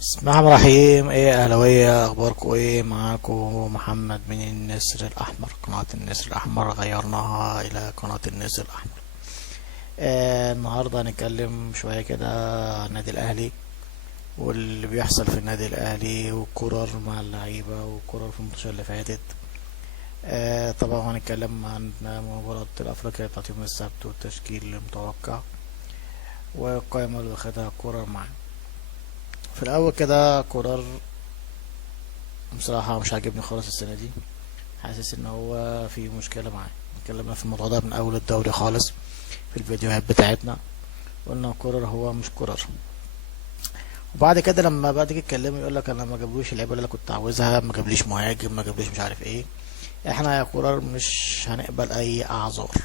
بسم الله الرحمن الرحيم. ايه اهلاويه، اخباركم ايه؟ معاكم محمد من النسر الاحمر. قناه النسر الاحمر غيرناها الى قناه النسر الاحمر. النهارده هنتكلم شويه كده عن النادي الاهلي واللي بيحصل في النادي الاهلي والكرر مع اللعيبه والكرر في الماتشات اللي فاتت. طبعا هنتكلم عن مباراه الافريقيا بتاعت يوم السبت والتشكيل المتوقع والقائمه اللي واخدها الكرر معانا. في الاول كده كولر بصراحة مش عاجبني خالص السنة دي. حاسس ان هو في مشكلة معاه. اتكلمنا في الموضوع ده من اول الدوري خالص في الفيديوهات بتاعتنا. قلنا كولر هو مش كولر. وبعد كده لما بعد كده اتكلموا يقول لك انا ما جابلوش اللعيبه اللي انا كنت عاوزها، ما جابليش مهاجم، ما جابليش مش عارف ايه. احنا يا كولر مش هنقبل اي اعذار.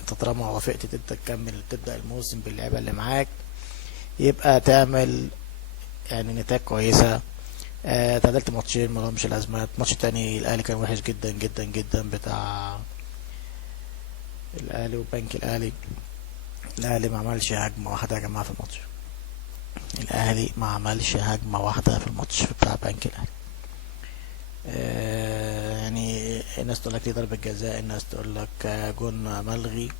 انت طالما وافقت تبدا تكمل تبدا الموسم باللعيبه اللي معاك، يبقى تعمل يعني نتائج كويسه. تعادلت ماتشين ما لهمش لازمه. الماتش التاني الاهلي كان وحش جدا جدا جدا، بتاع الاهلي وبنك الاهلي. الاهلي ما عملش هجمه واحده يا جماعه في الماتش. الاهلي ما عملش هجمه واحده في الماتش بتاع بنك الاهلي. يعني الناس تقول لك ليه ضربه جزاء، الناس تقول لك جون ملغي.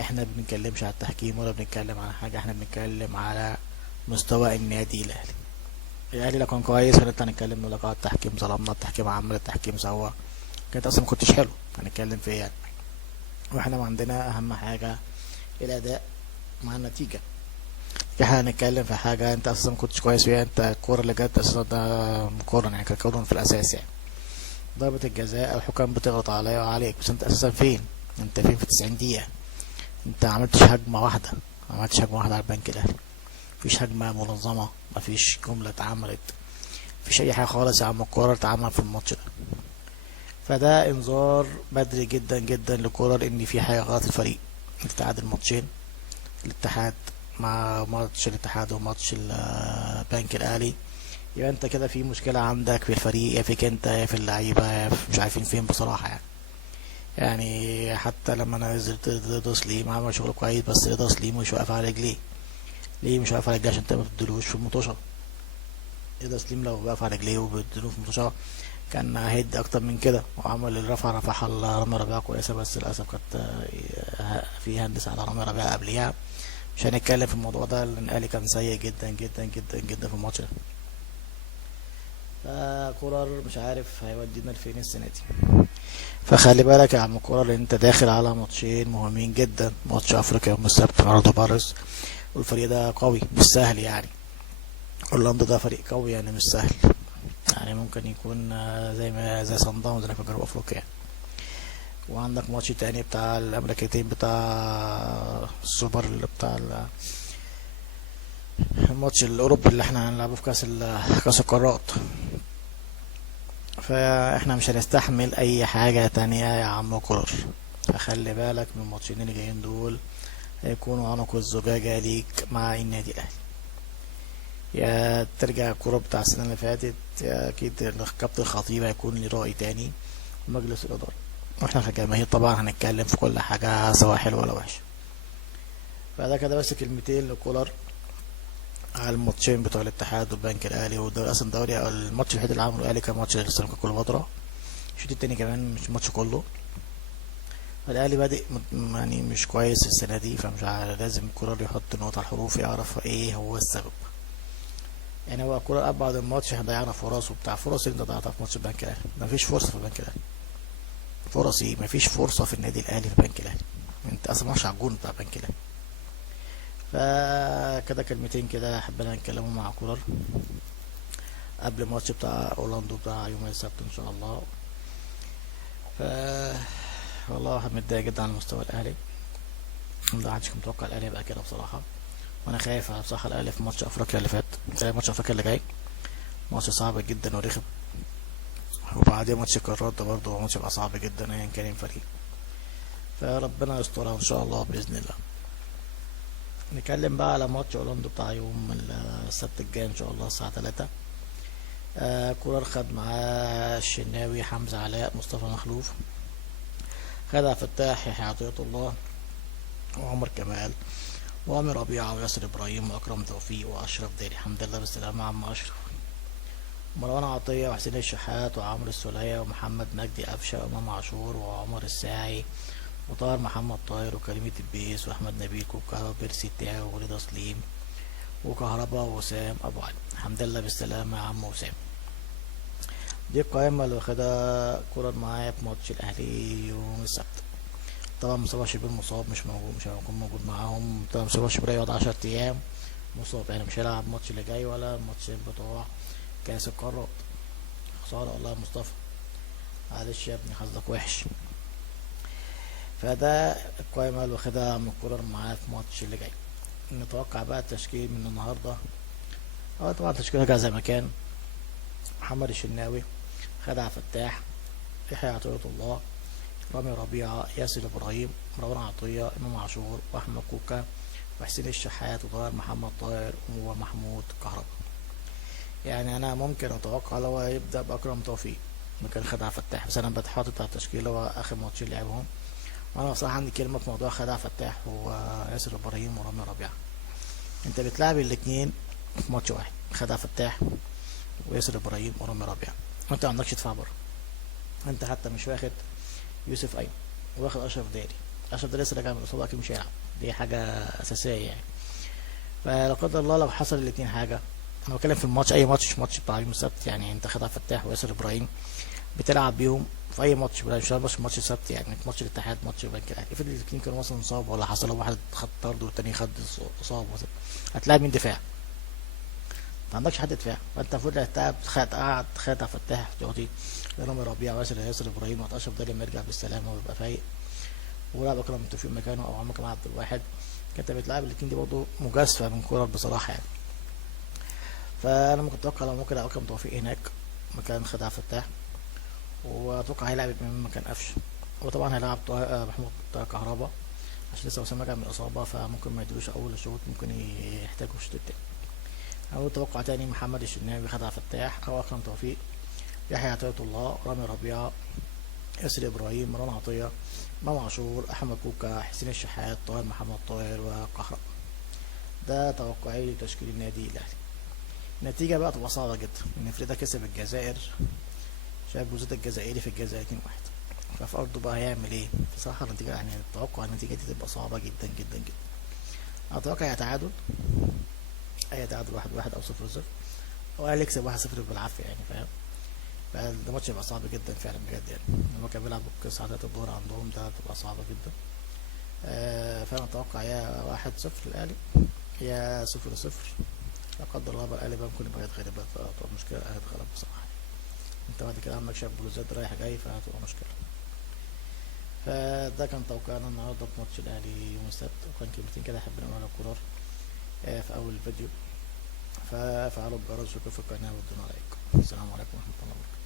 احنا ما بنتكلمش على التحكيم ولا بنتكلم على حاجه، احنا بنتكلم على مستوى النادي الاهلي. الاهلي لو كان كويس كنا هنتكلم نقول لك التحكيم ظلمنا، التحكيم عمل، التحكيم سوا. كانت اصلا ما كنتش حلو هنتكلم في ايه يعني. واحنا ما عندنا اهم حاجه الاداء مع النتيجه. احنا هنتكلم في حاجه انت اساسا ما كنتش كويس فيها. انت الكوره اللي جت اساسا ده مقارنه يعني ككون في الاساس يعني. ضربه الجزاء الحكام بتغلط عليا وعليك، بس انت اساسا فين؟ انت فين في 90 دقيقه؟ انت ما عملتش هجمه واحده، ما عملتش هجمه واحده على البنك الاهلي. مفيش هجمه منظمه، مفيش جمله اتعملت، مفيش اي حاجه خالص يا عم. الكوره اتعمل في الماتش ده، فده انذار بدري جدا جدا لكولر ان في حاجه غلط في الفريق. انت تعادل ماتشين الاتحاد، مع ماتش الاتحاد وماتش البنك الاهلي، يبقى انت كده في مشكله عندك في الفريق، يا فيك انت يا في اللعيبه، يا مش عارفين فين بصراحه يعني. يعني حتى لما نزلت رضا سليم عمل شغل كويس، بس رضا سليم مش واقف على رجليه. ليه مش واقف على رجليه؟ عشان انت ما بتدلوش في المطوشه. رضا سليم لو واقف على رجليه وبتدلوه في المطوشه كان هيدي اكتر من كده. وعمل الرفع رفعها لرامي ربيعه كويسه، بس للاسف كانت في هندسه على رامي ربيعه قبليها. مش هنتكلم في الموضوع ده لان الاهلي كان سيء جدا جدا جدا جدا في الماتش ده. فكولر مش عارف هيودينا لفين السنه دي. فخلي بالك يا عم كولر، انت داخل على ماتشين مهمين جدا. ماتش افريقيا يوم السبت اورلاندو باريس، والفريق ده قوي مش سهل يعني. اورلاندو ده فريق قوي يعني مش سهل. يعني ممكن يكون زي صن داونز اللي في جنوب افريقيا يعني. وعندك ماتش تاني بتاع الامريكتين بتاع السوبر اللي بتاع الماتش الاوروبي اللي احنا هنلعبه في كاس القارات. فاحنا مش هنستحمل اي حاجة تانية يا عم كولر. فخلي بالك من الماتشين اللي جايين دول، هيكونوا عنق الزجاجة ليك مع النادي الاهلي. يا ترجع الكورة بتاع السنة اللي فاتت، يا اكيد الكابتن الخطيب هيكون ليه رأي تاني ومجلس الإدارة. واحنا كجماهير طبعا هنتكلم في كل حاجة سواء حلوة ولا وحشة. فده كده بس كلمتين لكولر على الماتشين بتوع الاتحاد والبنك الاهلي والدوري. اصلا الدوري الماتش الوحيد اللي عمله الاهلي كان ماتش السيراميكا كليوباترا. الشوط التاني كمان مش الماتش كله. الاهلي بادئ يعني مش كويس السنه دي، فمش لازم كولر يحط نقطه على الحروف يعرف ايه هو السبب. يعني هو كولر بعد الماتش احنا ضيعنا فرص وبتاع. فرص اللي انت ضيعتها في ماتش البنك الاهلي؟ مفيش فرصه في البنك الاهلي. فرص ايه؟ مفيش فرصه في النادي الاهلي في البنك الاهلي. انت اصلا ماشي على الجون بتاع البنك الاهلي. فكده كلمتين كده حبينا نتكلموا مع كولر قبل الماتش بتاع اورلاندو بتاع يوم السبت ان شاء الله. ف والله متضايق جدا على مستوى الاهلي. محدش كان متوقع الاهلي يبقى كده بصراحه. وانا خايف على بصراحه الاهلي في ماتش افريقيا اللي فات، ماتش افريقيا اللي جاي ماتش صعب جدا ورخم. وبعدين ماتش القارات ده برضه ماتش يبقى صعب جدا ايا كان الفريق. فربنا يسترها ان شاء الله باذن الله. نتكلم بقى على ماتش اورلاندو بتاع يوم السبت الجاي ان شاء الله الساعه 3. كولر خد معاه الشناوي، حمزه علاء، مصطفى مخلوف، خد عبد الفتاح، يحيى عطية الله، وعمر كمال، وعمر ربيعة، وياسر ابراهيم، واكرم توفيق، واشرف داري. الحمد لله بالسلامة يا عم اشرف. مروان عطية وحسين الشحات وعمرو السولية ومحمد مجدي قفشة وإمام عاشور وعمر الساعي وطاهر محمد طاهر وكريم الدبيس وأحمد نبيل كوكا وبيرسي تاو ورضا سليم وكهربا ووسام أبو علي. الحمد لله بالسلامة يا عم وسام. دي القائمة اللي واخدها كولر معايا في ماتش الأهلي يوم السبت. طبعا مصطفى شوبير مصاب، مش هيكون موجود معاهم. طبعا مصطفى شوبير هيقعد 10 أيام مصاب، يعني مش هيلعب الماتش اللي جاي ولا الماتشين بتوع كأس القارات. خسارة والله يا مصطفى، معلش يا ابني حظك وحش. فده القائمة اللي واخدها من كولر معاه في الماتش اللي جاي. نتوقع بقى التشكيل من النهارده. طبعا التشكيل رجع زي ما كان: محمد الشناوي، خالد عبد الفتاح، يحيى عطية الله، رامي ربيعة، ياسر إبراهيم، مروان عطية، إمام عاشور، وأحمد كوكا، وحسين الشحات، وطاهر محمد طاهر، ومحمود كهربا. يعني أنا ممكن أتوقع لو هيبدأ بأكرم توفيق مكان خالد عبد الفتاح، بس أنا حاطط على التشكيل هو آخر ماتشين لعبهم. وأنا بصراحة عندي كلمة في موضوع خالد عبد الفتاح وياسر إبراهيم ورامي ربيعة. أنت بتلعب الاتنين في ماتش واحد، خالد عبد الفتاح وياسر إبراهيم ورامي ربيعة، وأنت ما عندكش دفاع بره. أنت حتى مش واخد يوسف أيمن، واخد أشرف داري. أشرف داري لسه راجع من الإصابة، أكيد مش هيلعب، دي حاجة أساسية يعني. فلا قدر الله لو حصل الاتنين حاجة، أنا بتكلم في الماتش، أي ماتش، مش ماتش بتاع يوم السبت يعني. أنت خالد عبد الفتاح وياسر إبراهيم بتلعب بيهم في أي ماتش، مش ماتش السبت يعني، في ماتش الاتحاد، ماتش البنك الأهلي. افرض الاتنين كانوا مثلا إصابة ولا حصل واحد خد طرد والتاني خد إصابة، هتلاعب مين دفاع؟ ما عندكش حد دفاع. فانت المفروض هتلعب قاعد خالد عبد الفتاح احتياطي، رامي ربيعة وياسر ابراهيم، واشرف داري لما يرجع بالسلامه ويبقى فايق، ولعب اكرم توفيق مكانه او عمرو كمال عبد الواحد. كنت بتلعب الاثنين دي برضه مجازفه من كولر بصراحه يعني. فانا ممكن اتوقع لو ممكن اكرم توفيق هناك مكان خالد عبد الفتاح، واتوقع هيلعب من مكان قفش. وطبعا هيلعب محمود كهربا عشان لسه وسام راجع من الاصابه، فممكن ما يدلوش اول الشوط، ممكن يحتاجوا الشوط التاني. أول توقع تاني: محمد الشناوي، خالد عبد الفتاح، أو أكرم توفيق، يحيى عطية الله، رامي ربيعة، ياسر إبراهيم، مروان عطية، إمام عاشور، أحمد كوكا، حسين الشحات، طاهر محمد طاهر، وكهربا. ده توقعي لتشكيل النادي الأهلي. النتيجة بقى تبقى صعبة جدا، إن فريدة كسب الجزائر، شايف بوزيت الجزائري في الجزائر 2-1، ففي أرضه بقى هيعمل إيه؟ بصراحة النتيجة يعني التوقع النتيجة دي تبقى صعبة جدا جدا جدا. أتوقع تعادل، أي تعادل 1-1 أو 0-0، أو الأهلي يكسب 1-0 بالعافية يعني، فاهم؟ فده ماتش هيبقى صعب جدا فعلا بجد يعني. لما كان بيلعبوا الساعة 3 الظهر عندهم، ده هتبقى صعبة جدا. فأنا أتوقع يا 1-0 الأهلي، يا 0-0. لا قدر الله بقى الأهلي بقى ممكن يبقى يتغلب، تبقى مشكلة الأهلي يتغلب بصراحة. أنت بعد كده عندك شوية بلوزات رايح جاي، فهتبقى مشكلة. فده كان توقعنا النهارده في ماتش الأهلي يوم السبت، وكان كلمتين كده حابين نقولها للكولر في أول الفيديو. ففعلوا الجرس وشوفوا القناة وادونا لايك. السلام عليكم ورحمة الله وبركاته.